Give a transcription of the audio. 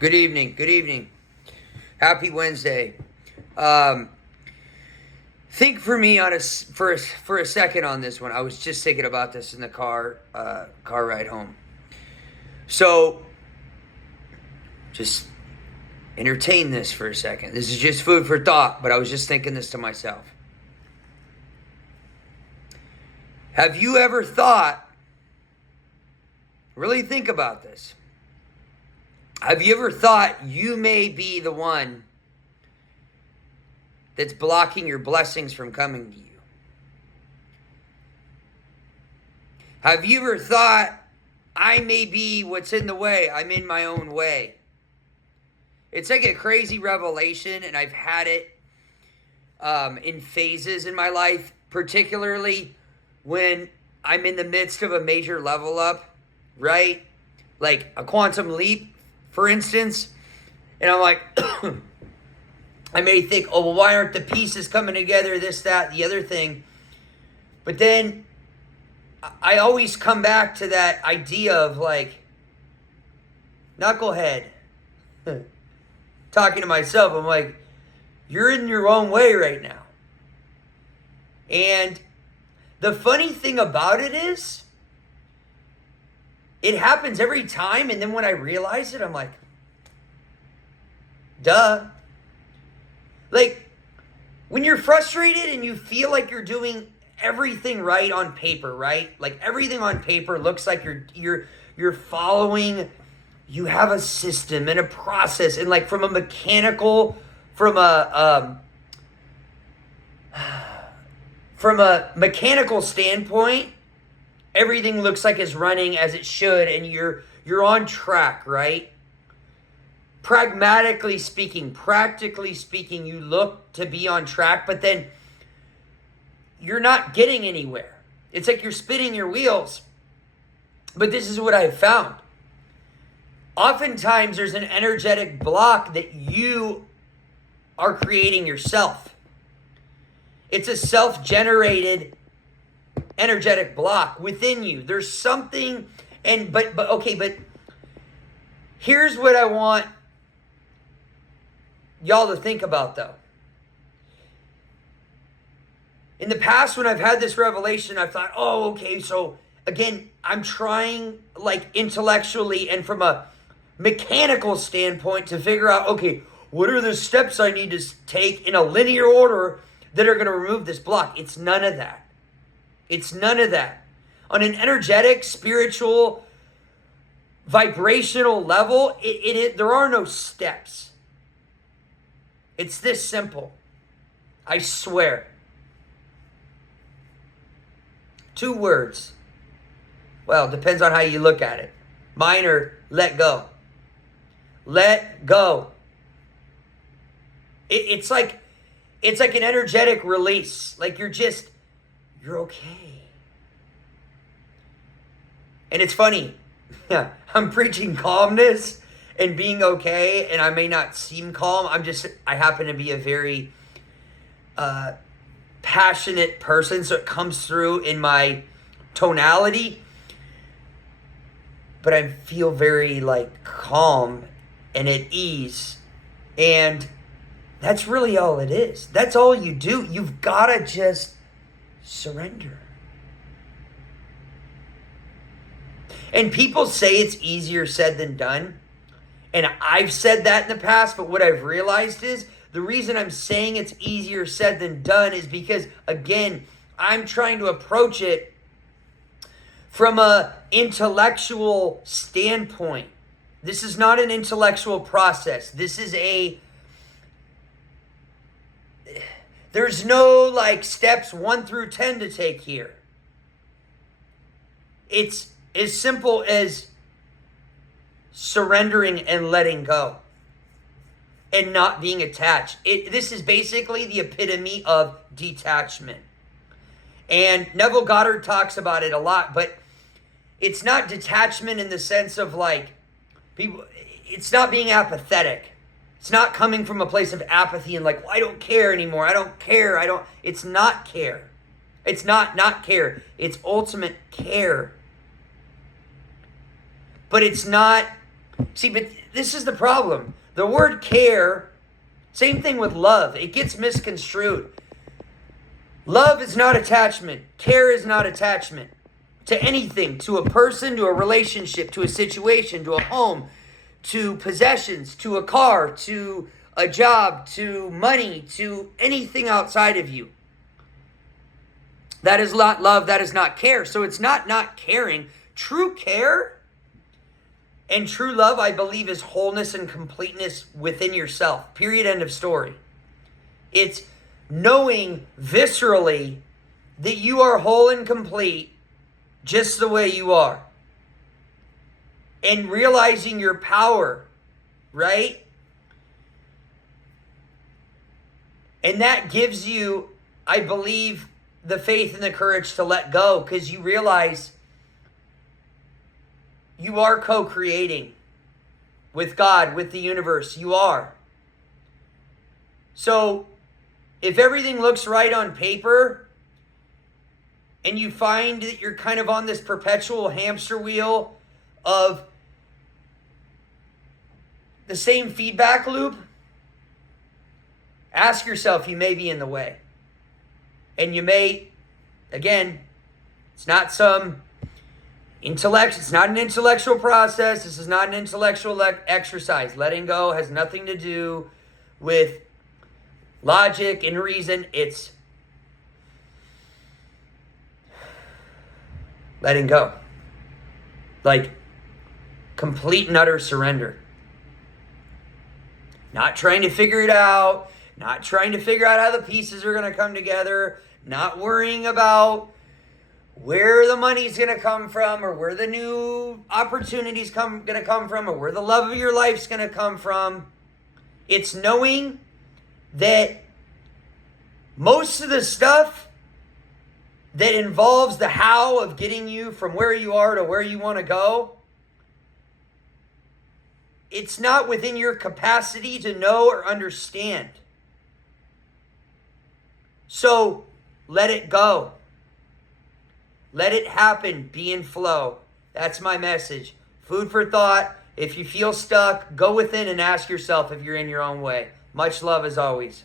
Good evening. Good evening. Happy Wednesday. Think for me for a second on this one. I was just thinking about this in the car ride home. So, just entertain this for a second. This is just food for thought, but I was just thinking this to myself. Have you ever thought? Really think about this. Have you ever thought you may be the one that's blocking your blessings from coming to you? Have you ever thought, I may be what's in the way? I'm in my own way. It's like a crazy revelation, and I've had it in phases in my life, particularly when I'm in the midst of a major level up, right? Like a quantum leap, for instance. And I'm like, I may think, oh, well, why aren't the pieces coming together, this, that, the other thing? But then I always come back to that idea of like, knucklehead. Talking to myself, I'm like, you're in your own way right now. And the funny thing about it is, it happens every time, and then when I realize it, I'm like, duh. Like, when you're frustrated and you feel like you're doing everything right on paper, right? Like, everything on paper looks like you're following, you have a system and a process, and like from a mechanical standpoint, everything looks like it's running as it should, and you're on track, right? Practically speaking, you look to be on track, but then you're not getting anywhere. It's like you're spinning your wheels. But this is what I've found. Oftentimes there's an energetic block that you are creating yourself. It's a self-generated energetic block within you. There's something, but here's what I want y'all to think about though. In the past, when I've had this revelation, I've thought, oh, okay, so again, I'm trying like intellectually and from a mechanical standpoint to figure out, okay, what are the steps I need to take in a linear order that are going to remove this block? It's none of that. It's none of that. On an energetic, spiritual, vibrational level, there are no steps. It's this simple. I swear. 2 words. Well, depends on how you look at it. Mine are let go. Let go. It's like an energetic release. Like you're okay. And it's funny. I'm preaching calmness and being okay, and I may not seem calm. I happen to be a very passionate person, so it comes through in my tonality. But I feel very like calm and at ease. And that's really all it is. That's all you do. You've got to just surrender. And people say it's easier said than done. And I've said that in the past, but what I've realized is the reason I'm saying it's easier said than done is because, again, I'm trying to approach it from a intellectual standpoint. This is not an intellectual process. There's no like steps 1 through 10 to take here. It's as simple as surrendering and letting go and not being attached. This is basically the epitome of detachment. And Neville Goddard talks about it a lot, but it's not detachment in the sense of like people, it's not being apathetic. It's not coming from a place of apathy and like, well, I don't care anymore. I don't care. It's not care. It's not care. It's ultimate care. But it's not See, but this is the problem. The word care, same thing with love. It gets misconstrued. Love is not attachment. Care is not attachment to anything, to a person, to a relationship, to a situation, to a home, to possessions, to a car, to a job, to money, to anything outside of you. That is not love. That is not care. So it's not caring. True care and true love, I believe, is wholeness and completeness within yourself. Period. End of story. It's knowing viscerally that you are whole and complete just the way you are. And realizing your power, right? And that gives you, I believe, the faith and the courage to let go, because you realize you are co-creating with God, with the universe. You are. So if everything looks right on paper and you find that you're kind of on this perpetual hamster wheel of the same feedback loop, ask yourself, you may be in the way. And you may, again, it's not some intellect, it's not an intellectual process. This is not an intellectual exercise. Letting go has nothing to do with logic and reason. It's letting go. Like complete and utter surrender. Not trying to figure it out. Not trying to figure out how the pieces are going to come together. Not worrying about where the money's going to come from, or where the new opportunities going to come from, or where the love of your life's going to come from. It's knowing that most of the stuff that involves the how of getting you from where you are to where you want to go, it's not within your capacity to know or understand. So let it go. Let it happen. Be in flow. That's my message. Food for thought. If you feel stuck, go within and ask yourself if you're in your own way. Much love as always.